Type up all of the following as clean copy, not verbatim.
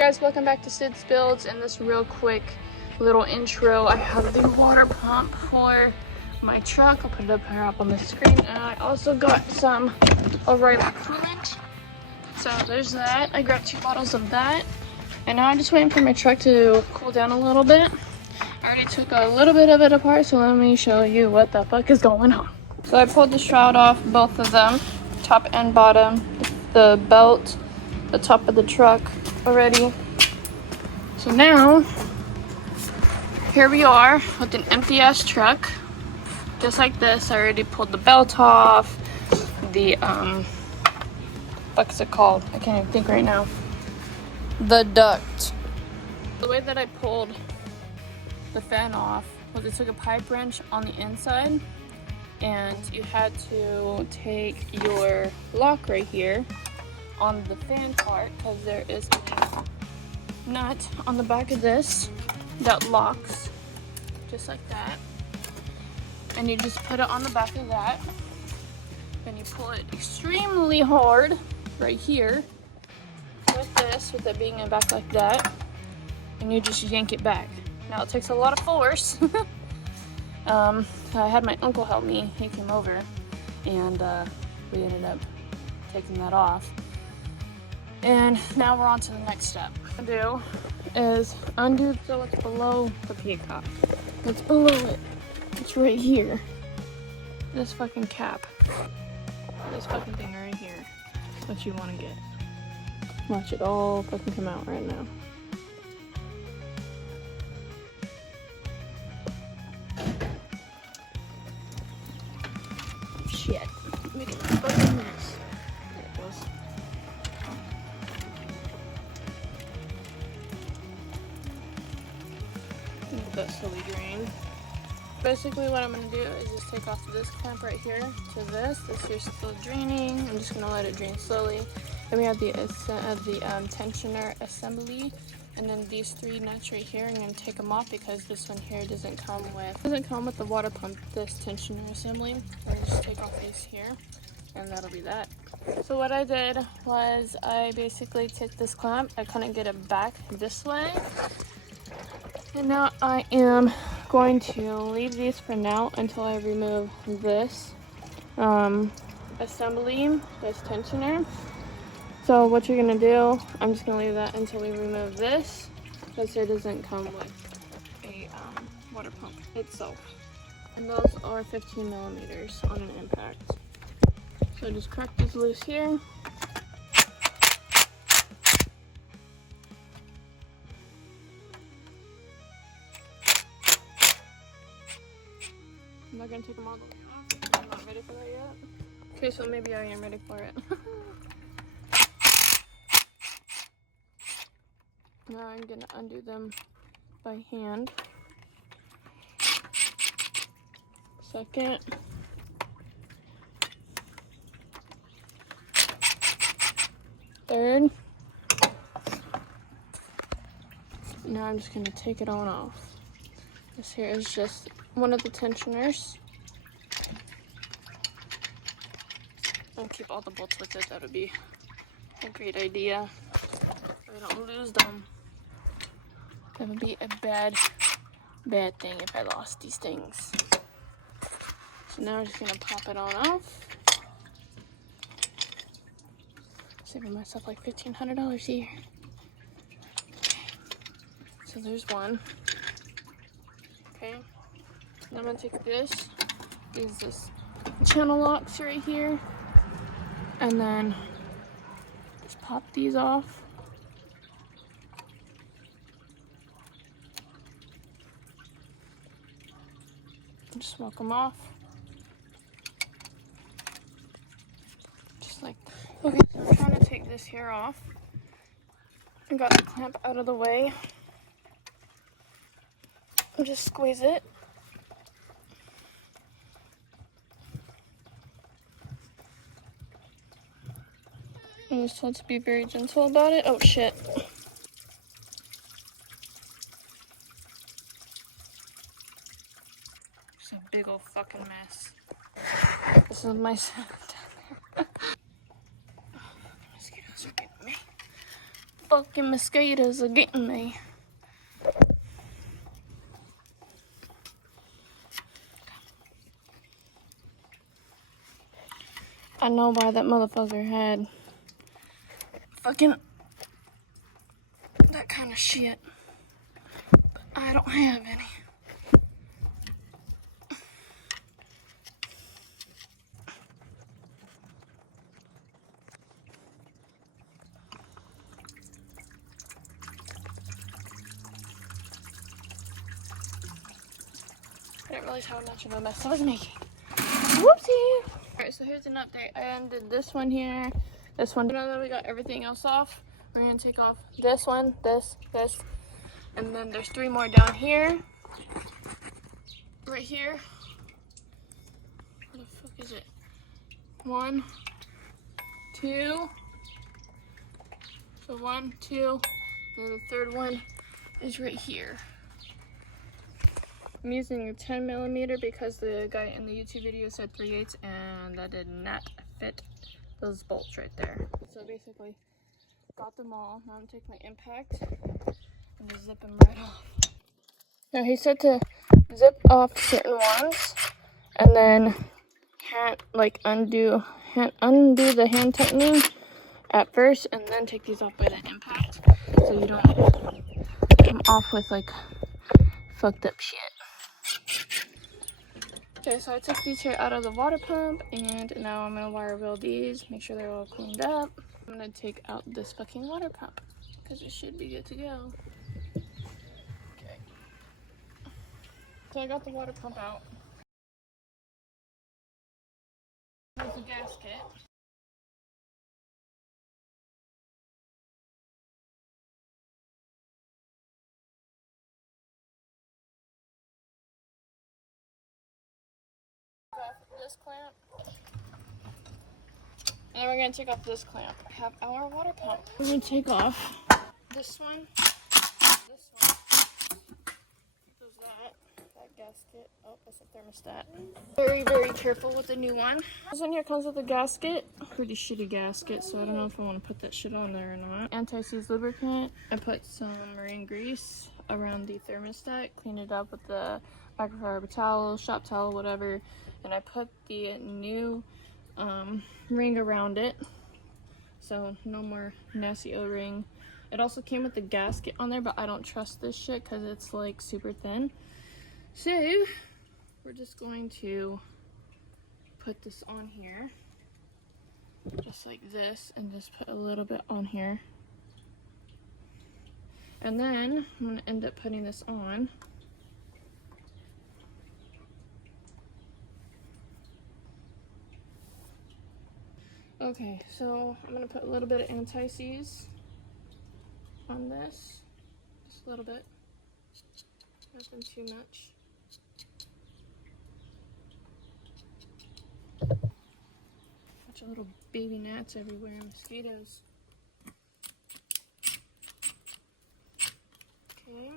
Guys, welcome back to Sid's Builds. In this real quick little intro, I have the water pump for my truck. I'll put it up here up on the screen, and I also got some O'Reilly coolant. So there's that. I grabbed 2 bottles of that, and now I'm just waiting for my truck to cool down a little bit. I already took a little bit of it apart, so let me show you what the fuck is going on. So I pulled the shroud off, both of them, top and bottom, the belt, the top of the truck already. So now, here we are with an empty ass truck, just like this. I already pulled the belt off, the, what's it called? I can't even think right now. The duct. The way that I pulled the fan off was I took a pipe wrench on the inside, and you had to take your lock right here on the fan part, because there is a nut on the back of this that locks just like that, and you just put it on the back of that, and you pull it extremely hard right here with this, with it being in back like that, and you just yank it back. Now it takes a lot of force. I had my uncle help me. He came over, and we ended up taking that off. And now we're on to the next step. What I do is undo so it's below the peacock. It's below it. It's right here. This fucking cap. This fucking thing right here. What you want to get. Watch it all fucking come out right now. Shit. Look at this fucking mess. There it goes. Let that slowly drain. Basically what I'm going to do is just take off this clamp right here to this. This here's still draining. I'm just going to let it drain slowly. Then we have the tensioner assembly, and then these 3 nuts right here. I'm going to take them off because this one here doesn't come with the water pump, this tensioner assembly. I'm going to just take off these here, and that'll be that. So what I did was I basically took this clamp. I couldn't get it back this way. And now I am going to leave these for now until I remove this assembly, this tensioner. So what you're going to do, I'm just going to leave that until we remove this, because it doesn't come with a water pump itself. And those are 15 millimeters on an impact. So just crack these loose here. I'm not gonna take them all the way off. I'm not ready for that yet. Okay, so maybe I am ready for it. Now I'm gonna undo them by hand. Second. Third. Now I'm just gonna take it on off. This here is just one of the tensioners. I'll keep all the bolts with it. That would be a great idea. So I don't lose them. That would be a bad thing if I lost these things. So now I'm just gonna pop it on off. Saving myself like $1,500 a year. Okay. So there's one. Okay. Now I'm gonna take this channel locks right here, and then just pop these off. Just walk them off. Just like that. Okay, so I'm trying to take this here off. I got the clamp out of the way. Just squeeze it. I'm just told to be very gentle about it. Oh shit. It's a big old fucking mess. This is my setup down there. Mosquitoes are getting me. fucking mosquitoes are getting me. I know why that motherfucker had fucking that kind of shit, but I don't have any. I didn't realize how much of a mess I was making. Whoopsie! Alright, so here's an update. I undid this one here, this one. Now that we got everything else off, we're gonna take off this one, this, and then there's 3 more down here. Right here. Where the fuck is it? 1, 2. So 1, 2, and the third one is right here. I'm using a 10 millimeter because the guy in the YouTube video said 3/8 and that did not fit those bolts right there. So basically, got them all. Now I'm taking my impact and just zip them right off. Now he said to zip off certain ones and then undo the hand tightening at first and then take these off by the impact so you don't come off with like fucked up shit. Okay, so I took these here out of the water pump and now I'm gonna wire wheel these, make sure they're all cleaned up. I'm gonna take out this fucking water pump because it should be good to go. Okay. So I got the water pump out. There's a gasket. This clamp. And then we're gonna take off this clamp. I have our water pump. We're gonna take off this one, this one. There's that gasket. Oh, that's a thermostat. Very, very careful with the new one. This one here comes with a gasket. Pretty shitty gasket, so I don't know if I want to put that shit on there or not. Anti-seize lubricant. I put some marine grease around the thermostat, clean it up with the microfiber towel, shop towel, whatever. And I put the new ring around it, so no more nasty O-ring. It also came with the gasket on there, but I don't trust this shit because it's like super thin. So we're just going to put this on here, just like this, and just put a little bit on here. And then I'm gonna end up putting this on. Okay, so I'm gonna put a little bit of anti-seize on this, just a little bit, nothing too much. Bunch of little baby gnats everywhere, mosquitoes. Okay,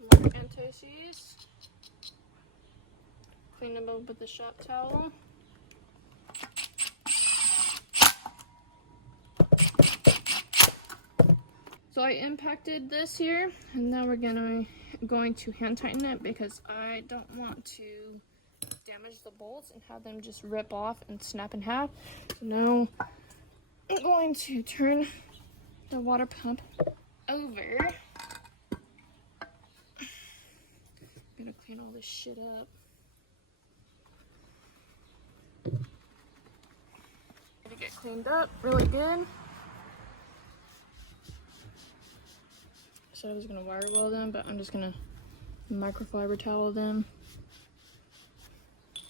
more anti-seize. Clean them up with the shop towel. So I impacted this here, and now we're going to hand tighten it because I don't want to damage the bolts and have them just rip off and snap in half. So now I'm going to turn the water pump over. I'm gonna clean all this shit up. Gonna get cleaned up really good. So I was gonna wire weld them, but I'm just gonna microfiber towel them.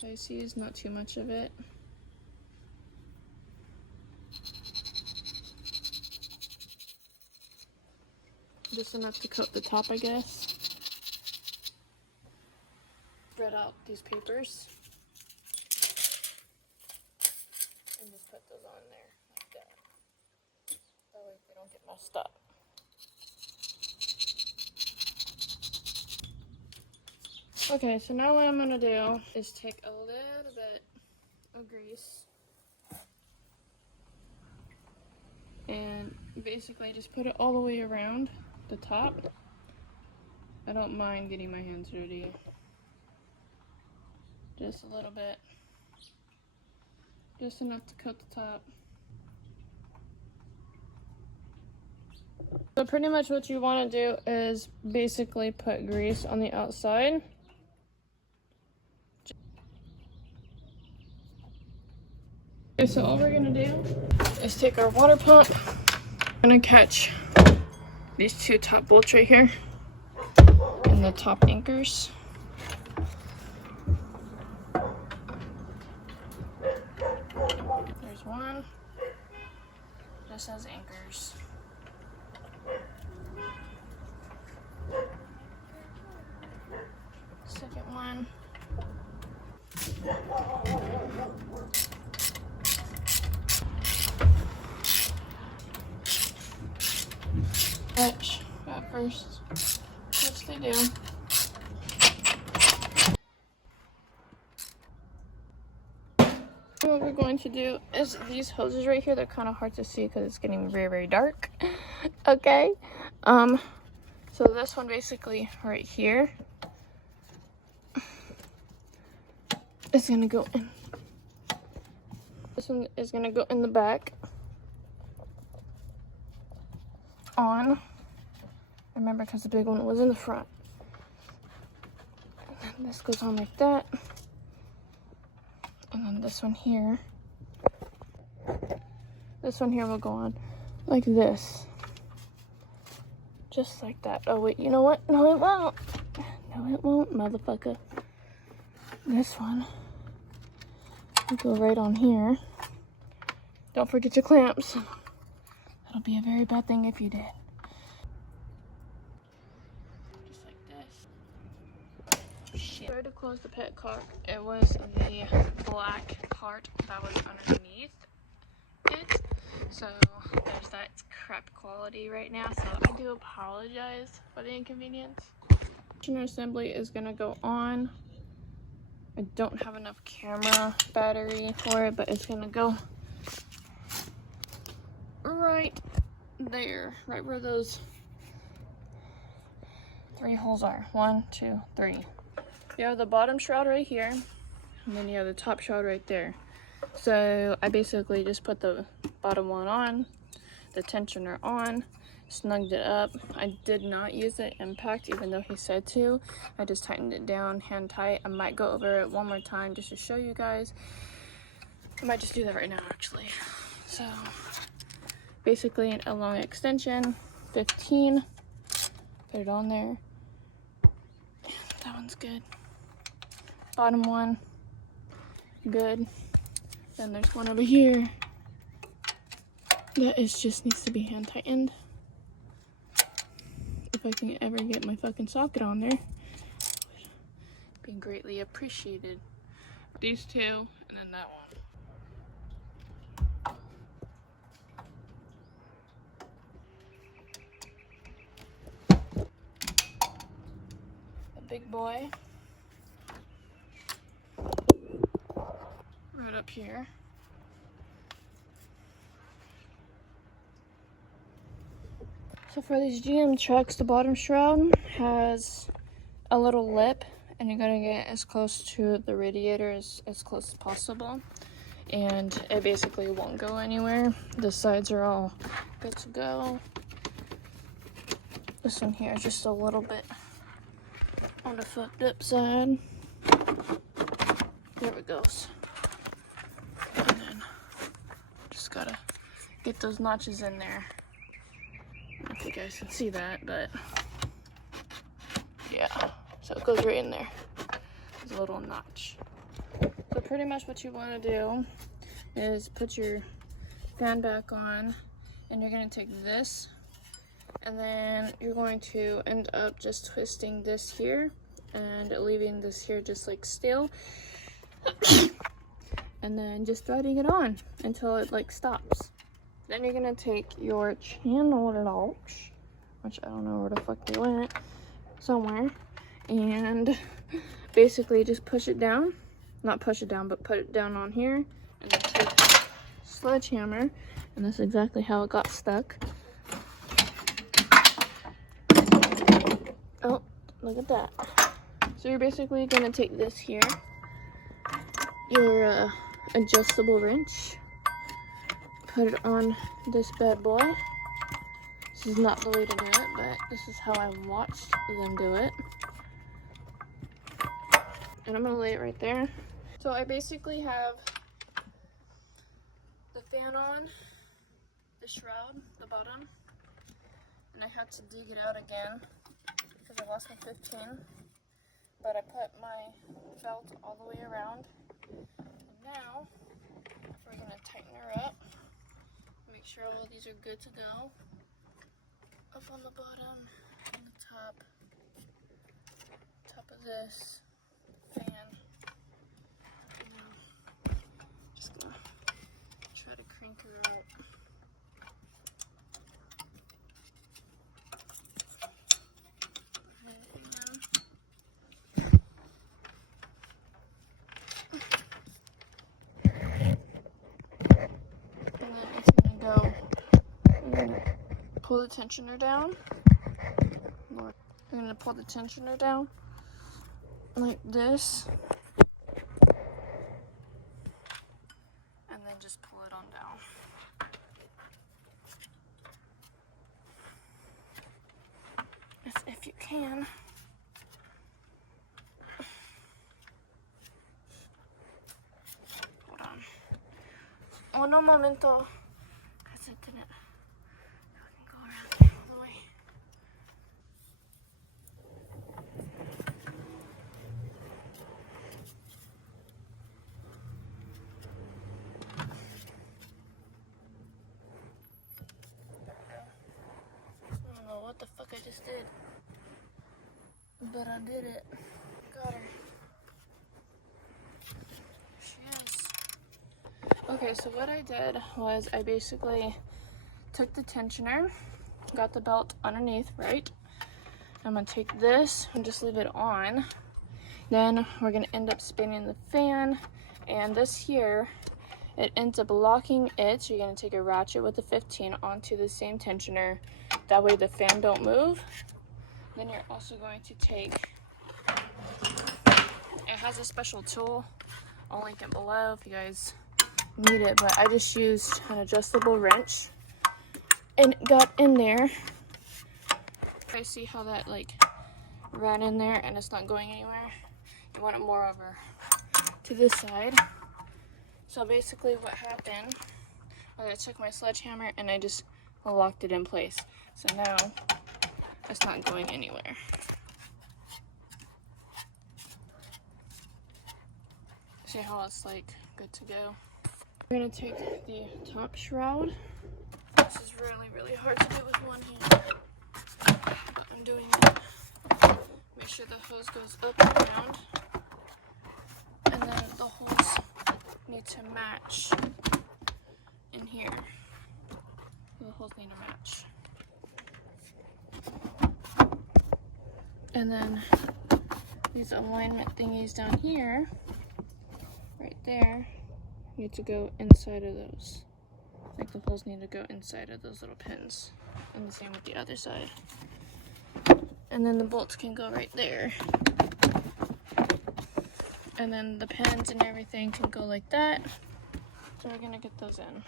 I see is not too much of it. Just enough to coat the top, I guess. Spread out these papers. And just put those on there, like that. That way they don't get messed up. Okay, so now what I'm gonna do is take a little bit of grease and basically just put it all the way around the top. I don't mind getting my hands dirty. Just a little bit. Just enough to coat the top. So pretty much what you want to do is basically put grease on the outside. Okay, so all we're going to do is take our water pump. I'm going to catch these two top bolts right here and the top anchors. There's one. Just has anchors. Second one. Catch at first, which they do. What we're going to do is these hoses right here, they're kind of hard to see because it's getting very, very dark. Okay. So this one basically right here is gonna go in. This one is gonna go in the back. On. Remember, because the big one was in the front. And then this goes on like that. And then this one here. This one here will go on like this. Just like that. Oh wait, you know what? No, it won't. No, it won't, motherfucker. This one will go right on here. Don't forget your clamps. That'll be a very bad thing if you did. Just like this. Shit. Sorry to close the petcock. It was the black part that was underneath it. So there's that crap quality right now. So I do apologize for the inconvenience. The assembly is gonna go on. I don't have enough camera battery for it, but it's gonna go right there, right where those 3 holes are. 1, 2, 3. You have the bottom shroud right here, and then you have the top shroud right there. So I basically just put the bottom one on, the tensioner on, snugged it up. I did not use the impact, even though he said to. I just tightened it down, hand tight. I might go over it one more time just to show you guys. I might just do that right now, actually. So basically a long extension, 15. Put it on there. That one's good. Bottom one, good. Then there's one over here that just needs to be hand tightened. If I can ever get my fucking socket on there, would be greatly appreciated. These two, and then that one. The big boy. Right up here. So for these GM trucks, the bottom shroud has a little lip, and you're gonna get as close to the radiator as close as possible. And it basically won't go anywhere. The sides are all good to go. This one here is just a little bit on the fucked up side. There it goes. And then just gotta get those notches in there. I don't know if you guys can see that, but yeah. So it goes right in there. There's a little notch. So pretty much what you want to do is put your fan back on, and you're going to take this, and then you're going to end up just twisting this here and leaving this here just like still, and then just threading it on until it like stops. Then you're gonna take your channel locks, which I don't know where the fuck they went, somewhere, and basically just push it down. Not push it down, but put it down on here, and then take a sledgehammer, and that's exactly how it got stuck. look at that. So you're basically gonna take this here, your adjustable wrench, put it on this bad boy. This is not the way to do it, but this is how I watched them do it. And I'm gonna lay it right there. So I basically have the fan on, the shroud, the bottom, and I had to dig it out again because I lost my 15. But I put my belt all the way around. And now we're gonna tighten her up. Make sure all these are good to go. Up on the bottom, on the top of this fan. And then just gonna try to crank her out. And then it's gonna go. I'm gonna pull the tensioner down. I'm gonna pull the tensioner down like this, and then just pull it on down. If you can. Hold on. Uno momento. Because it didn't. I can go around all the way. I don't know what the fuck I just did, but I did it. Got her. She is. Okay, so what I did was I basically took the tensioner, got the belt underneath, right? I'm gonna take this and just leave it on. Then we're gonna end up spinning the fan, and this here, it ends up locking it. So you're gonna take a ratchet with the 15 onto the same tensioner. That way the fan don't move. Then you're also going to take, it has a special tool. I'll link it below if you guys need it, but I just used an adjustable wrench and it got in there. I see how that like ran in there and it's not going anywhere. You want it more over to this side. So basically what happened was I took my sledgehammer and I just locked it in place. So now it's not going anywhere. See how it's like good to go. We're gonna take the top shroud. This is really hard to do with one hand, but I'm doing it. Make sure the hose goes up and around, and then the holes need to match in here. The holes need to match. And then these alignment thingies down here, right there, need to go inside of those. Like the holes need to go inside of those little pins. And the same with the other side. And then the bolts can go right there. And then the pins and everything can go like that. So we're gonna get those in.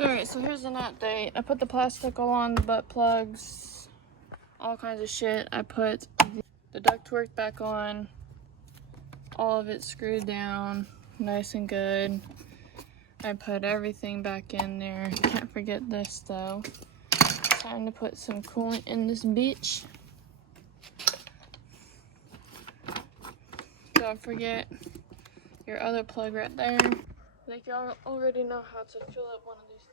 Alright, so here's an update. I put the plastic all on the butt plugs, all kinds of shit. I put the ductwork back on, all of it screwed down, nice and good. I put everything back in there. Can't forget this though. Time to put some coolant in this bitch. Don't forget your other plug right there. I think y'all already know how to fill up one of these things.